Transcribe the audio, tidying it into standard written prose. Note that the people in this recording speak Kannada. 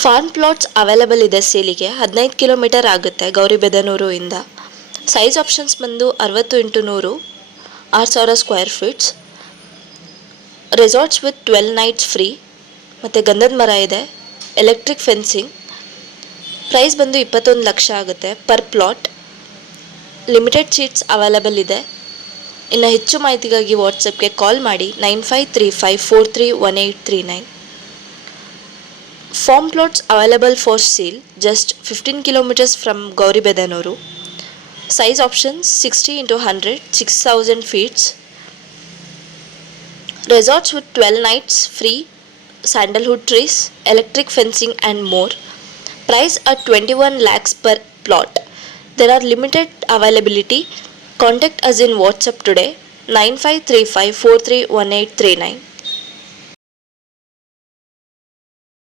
ಫಾರ್ಮ್ ಪ್ಲಾಟ್ಸ್ ಅವೈಲೇಬಲ್ ಇದೆ ಸೇಲಿಗೆ. 15 ಕಿಲೋಮೀಟರ್ ಆಗುತ್ತೆ ಗೌರಿಬಿದನೂರು ಇಂದ. ಸೈಜ್ ಆಪ್ಷನ್ಸ್ ಬಂದು 60x100, 6,000 square feets. Resorts with 12 nights free ಮತ್ತು ಗಂಧದ ಮರ ಇದೆ. Electric fencing. ಪ್ರೈಸ್ ಬಂದು 21 ಲಕ್ಷ ಆಗುತ್ತೆ per plot. Limited seats available ಇದೆ. ಇನ್ನು ಹೆಚ್ಚು ಮಾಹಿತಿಗಾಗಿ ವಾಟ್ಸಪ್ಗೆ ಕಾಲ್ ಮಾಡಿ 9535431839. Farm plots available for sale just 15 kilometers from Gauribidanur. Size options 60x100, 6,000 feet. Resorts with 12 nights free, sandalwood trees, electric fencing and more. Price at 21 lakhs per plot. There are limited availability. Contact us in WhatsApp today 9535431839.